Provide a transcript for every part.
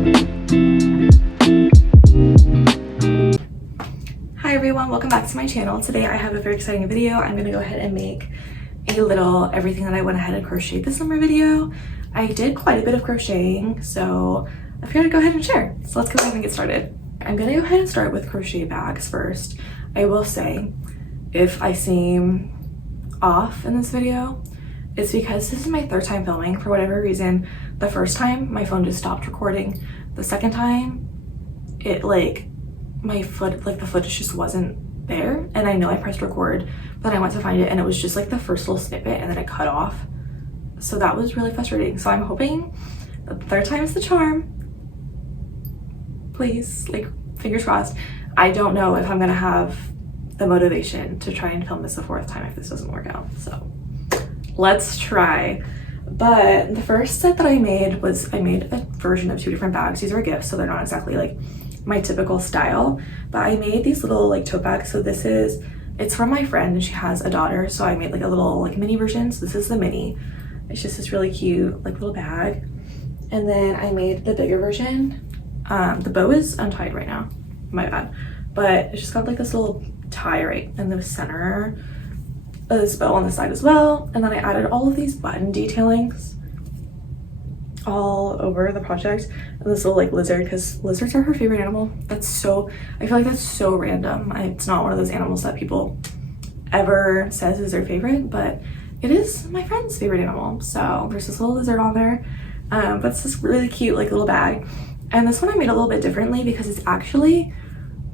Hi everyone, welcome back to my channel. Today I have a very exciting video. I'm going to go ahead and make a little everything that I went ahead and crocheted this summer video. I did quite a bit of crocheting, so I figured I'd go ahead and share. So let's go ahead and get started. I'm going to go ahead and start with crochet bags first. I will say, if I seem off in this video, it's because this is my third time filming. For whatever reason, the first time my phone just stopped recording. The second time, it my foot, the footage just wasn't there, and I know I pressed record, but I went to find it and it was just like the first little snippet and then it cut off. So that was really frustrating. So I'm hoping that the third time is the charm. Please, fingers crossed. I don't know if I'm gonna have the motivation to try and film this a fourth time if this doesn't work out. So let's try. But the first set that I made was, I made a version of two different bags. These are gifts, so they're not exactly my typical style, but I made these little tote bags. So it's from my friend and she has a daughter, so I made a little mini version. So this is the mini. It's just this really cute little bag. And then I made the bigger version. The bow is untied right now, my bad, but it's just got this little tie right in the center. This bow on the side as well. And then I added all of these button detailings all over the project, and this little lizard, because lizards are her favorite animal. I feel like that's so random. It's not one of those animals that people ever says is their favorite, but it is my friend's favorite animal. So there's this little lizard on there, but it's this really cute little bag. And this one I made a little bit differently because it's actually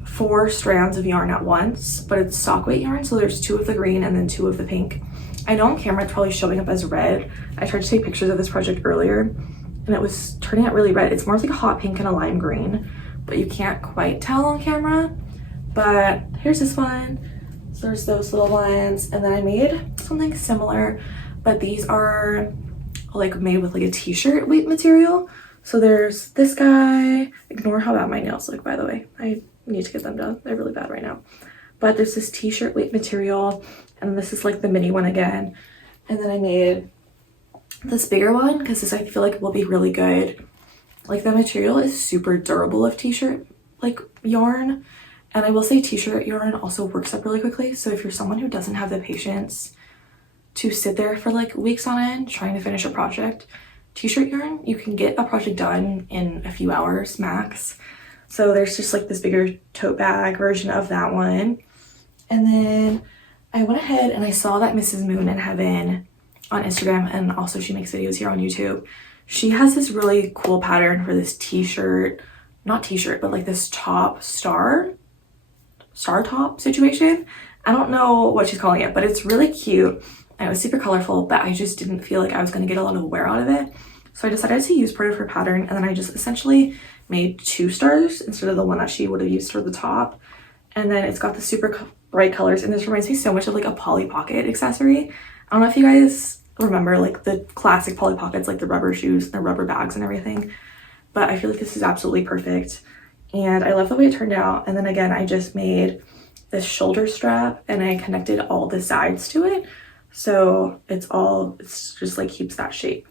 4 strands of yarn at once, but it's stock weight yarn, so there's 2 of the green and then 2 of the pink. I know on camera it's probably showing up as red. I tried to take pictures of this project earlier and it was turning out really red. It's more like a hot pink and a lime green, but you can't quite tell on camera. But here's this one. So there's those little ones, and then I made something similar, but these are made with a t-shirt weight material. So there's this guy. Ignore how bad my nails look, by the way. I need to get them done. They're really bad right now. But there's this t-shirt weight material, and this is the mini one again. And then I made this bigger one because this I feel will be really good. The material is super durable of t-shirt yarn, and I will say t-shirt yarn also works up really quickly. So if you're someone who doesn't have the patience to sit there for weeks on end trying to finish a project, t-shirt yarn, you can get a project done in a few hours max. So there's just this bigger tote bag version of that one. And then I went ahead and I saw that Mrs. Moon in Heaven on Instagram, and also she makes videos here on YouTube. She has this really cool pattern for this t-shirt, not t-shirt, but this top star top situation. I don't know what she's calling it, but it's really cute. And it was super colorful, but I just didn't feel I was gonna get a lot of wear out of it. So I decided to use part of her pattern, and then I just essentially made 2 stars instead of the one that she would have used for the top. And then it's got the super bright colors, and this reminds me so much of a Polly Pocket accessory. I don't know if you guys remember the classic Polly Pockets, the rubber shoes, the rubber bags and everything, but I feel this is absolutely perfect, and I love the way it turned out. And then again, I just made this shoulder strap and I connected all the sides to it, so it's just keeps that shape.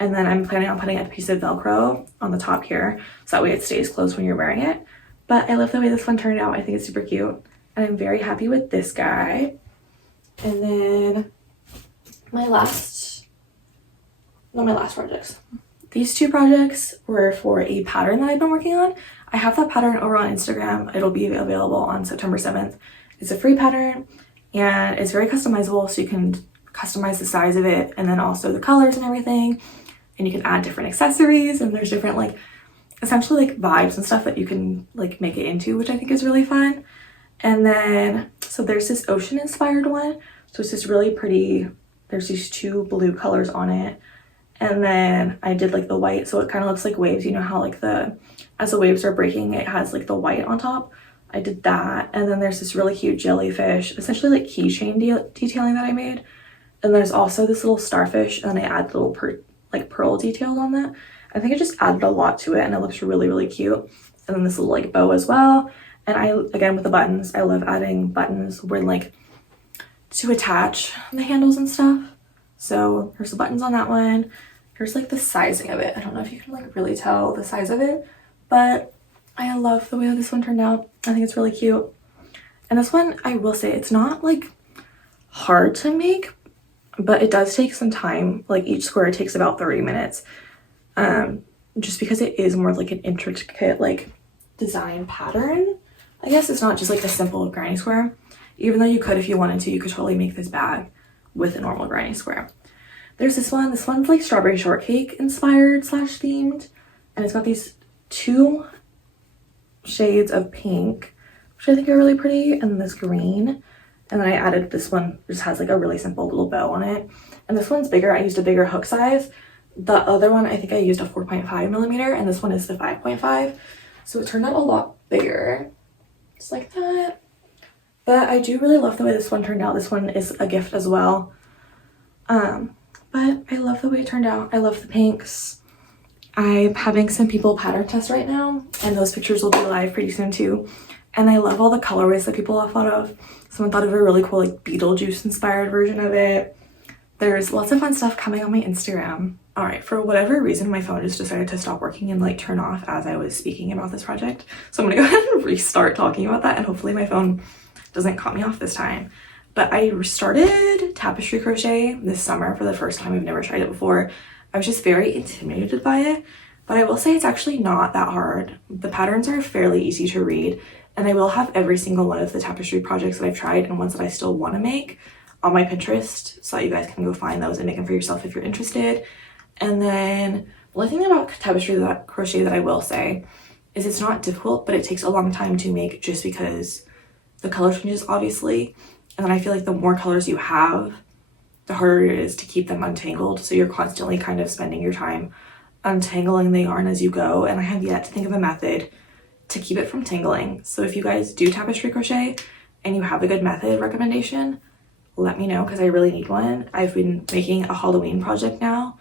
And then I'm planning on putting a piece of Velcro on the top here, so that way it stays closed when you're wearing it. But I love the way this one turned out. I think it's super cute, and I'm very happy with this guy. And then my last projects. These 2 projects were for a pattern that I've been working on. I have that pattern over on Instagram. It'll be available on September 7th. It's a free pattern, and it's very customizable, so you can customize the size of it and then also the colors and everything. And you can add different accessories, and there's different essentially vibes and stuff that you can make it into, which I think is really fun. And then so there's this ocean inspired one, so it's just really pretty. There's these 2 blue colors on it, and then I did the white, so it kind of looks like waves. You know how as the waves are breaking, it has the white on top. I did that. And then there's this really cute jellyfish, essentially keychain detailing that I made. And there's also this little starfish, and then I add little pearl details on that. I think I just added a lot to it, and it looks really, really cute. And then this little bow as well. And again, with the buttons, I love adding buttons when to attach the handles and stuff. So there's the buttons on that one. here's like the sizing of it. I don't know if you can like really tell the size of it, but I love the way that this one turned out. I think it's really cute. And this one, I will say, it's not like hard to make, but it does take some time. Like each square takes about 30 minutes, just because it is more like an intricate like design pattern. I guess it's not just like a simple granny square, even though you could, if you wanted to, you could totally make this bag with a normal granny square. There's this one's like strawberry shortcake inspired / themed, and it's got these 2 shades of pink, which I think are really pretty, and this green. And then I added this one, just has like a really simple little bow on it. And this one's bigger. I used a bigger hook size. The other one, I think I used a 4.5 millimeter, and this one is the 5.5. So it turned out a lot bigger, just like that. But I do really love the way this one turned out. This one is a gift as well. But I love the way it turned out. I love the pinks. I'm having some people pattern test right now, and those pictures will be live pretty soon too. And I love all the colorways that people have thought of. Someone thought of a really cool like Beetlejuice inspired version of it. There's lots of fun stuff coming on my Instagram. All right, for whatever reason, my phone just decided to stop working and like turn off as I was speaking about this project. So I'm gonna go ahead and restart talking about that, and hopefully my phone doesn't cut me off this time. But I started tapestry crochet this summer for the first time. I've never tried it before. I was just very intimidated by it, but I will say it's actually not that hard. The patterns are fairly easy to read, and I will have every single one of the tapestry projects that I've tried and ones that I still want to make on my Pinterest, so that you guys can go find those and make them for yourself if you're interested. And then the only thing about tapestry crochet that I will say is it's not difficult, but it takes a long time to make, just because the color changes obviously. And then I feel like the more colors you have, the harder it is to keep them untangled. So you're constantly kind of spending your time untangling the yarn as you go. And I have yet to think of a method to keep it from tangling. So if you guys do tapestry crochet and you have a good method recommendation, let me know, because I really need one. I've been making a Halloween project now,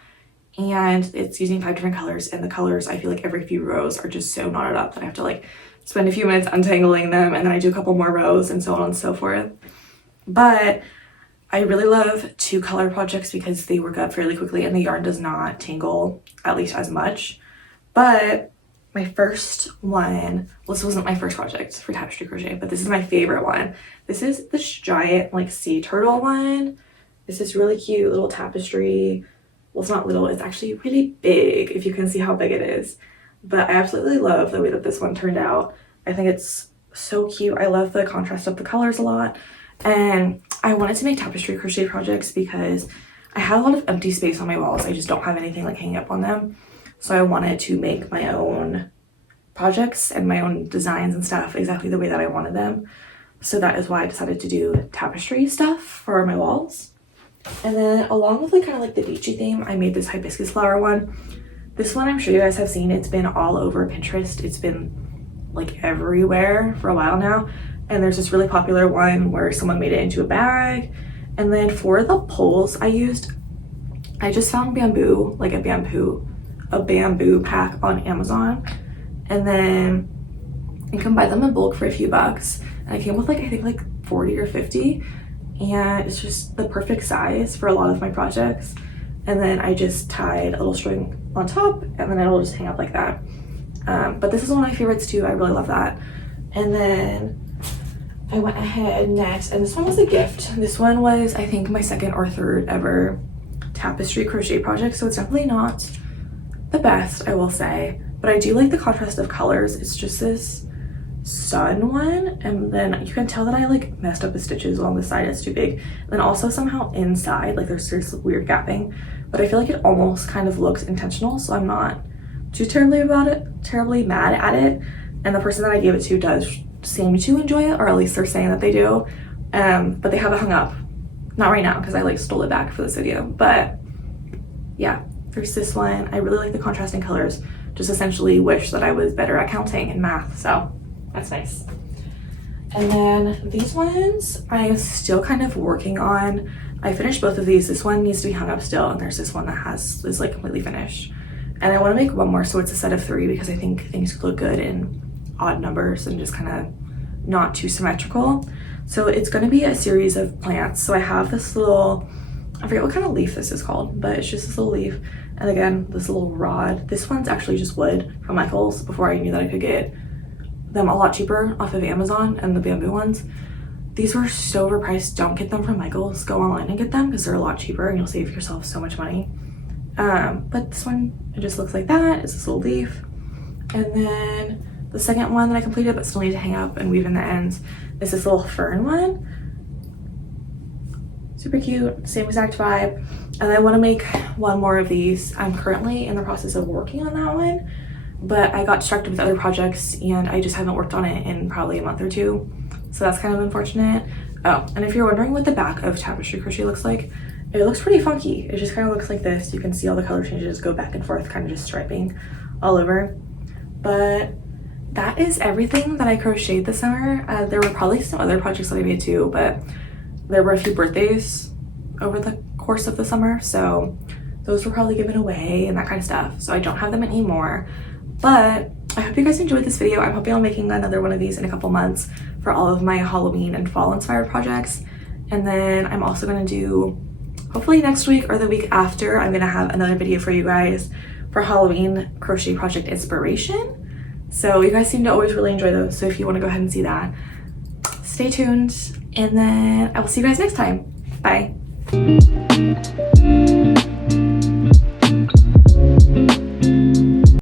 and it's using 5 different colors, and the colors, I feel like every few rows are just so knotted up that I have to like spend a few minutes untangling them, and then I do a couple more rows and so on and so forth. But I really love 2 color projects because they work up fairly quickly and the yarn does not tangle, at least as much. But my first one, well, this wasn't my first project for tapestry crochet, but this is my favorite one. This is this giant like sea turtle one. This is really cute little tapestry. Well, it's not little, it's actually really big, if you can see how big it is. But I absolutely love the way that this one turned out. I think it's so cute. I love the contrast of the colors a lot. And I wanted to make tapestry crochet projects because I had a lot of empty space on my walls. I just don't have anything like hanging up on them. So I wanted to make my own projects and my own designs and stuff exactly the way that I wanted them. So that is why I decided to do tapestry stuff for my walls. And then along with like kind of like the beachy theme, I made this hibiscus flower one. This one I'm sure you guys have seen. It's been all over Pinterest. It's been like everywhere for a while now. And there's this really popular one where someone made it into a bag. And then for the poles I just found bamboo, like a bamboo pack on Amazon. And then you can buy them in bulk for a few bucks. And I came with like, I think like 40 or 50. And it's just the perfect size for a lot of my projects. And then I just tied a little string on top, and then it'll just hang up like that. But this is one of my favorites too. I really love that. And then I went ahead next, and this one was a gift. This one was, I think, my 2nd or 3rd ever tapestry crochet project, so it's definitely not the best, I will say. But I do like the contrast of colors. It's just this sun one, and then you can tell that I like messed up the stitches along the side. It's too big. And then also somehow inside, like there's this weird gapping, but I feel like it almost kind of looks intentional, so I'm not too terribly mad at it. And the person that I gave it to does seem to enjoy it, or at least they're saying that they do. But they have it hung up, not right now because I like stole it back for this video. But yeah, there's this one. I really like the contrasting colors. Just essentially wish that I was better at counting and math, so that's nice. And then these ones I'm still kind of working on. I finished both of these. This one needs to be hung up still, and there's this one that is like completely finished. And I want to make one more, so it's a set of 3 because I think things could look good in odd numbers and just kind of not too symmetrical. So it's going to be a series of plants. So I have this little, I forget what kind of leaf this is called, but it's just this little leaf. And again, this little rod. This one's actually just wood from Michael's before I knew that I could get them a lot cheaper off of Amazon, and the bamboo ones. These were so overpriced. Don't get them from Michael's. Go online and get them because they're a lot cheaper and you'll save yourself so much money. But this one, it just looks like that. It's this little leaf. And then the second one that I completed but still need to hang up and weave in the ends is this little fern one. Super cute, same exact vibe. And I want to make one more of these. I'm currently in the process of working on that one, but I got distracted with other projects and I just haven't worked on it in probably a month or two. So that's kind of unfortunate. Oh, and if you're wondering what the back of tapestry crochet looks like, it looks pretty funky. It just kind of looks like this. You can see all the color changes go back and forth, kind of just striping all over. But that is everything that I crocheted this summer. There were probably some other projects that I made too, but there were a few birthdays over the course of the summer, so those were probably given away and that kind of stuff. So I don't have them anymore, but I hope you guys enjoyed this video. I'm hoping I'll be making another one of these in a couple months for all of my Halloween and fall inspired projects. And then I'm also going to do, hopefully next week or the week after, I'm going to have another video for you guys for Halloween crochet project inspiration. So you guys seem to always really enjoy those, so if you want to go ahead and see that, stay tuned, and then I will see you guys next time. Bye.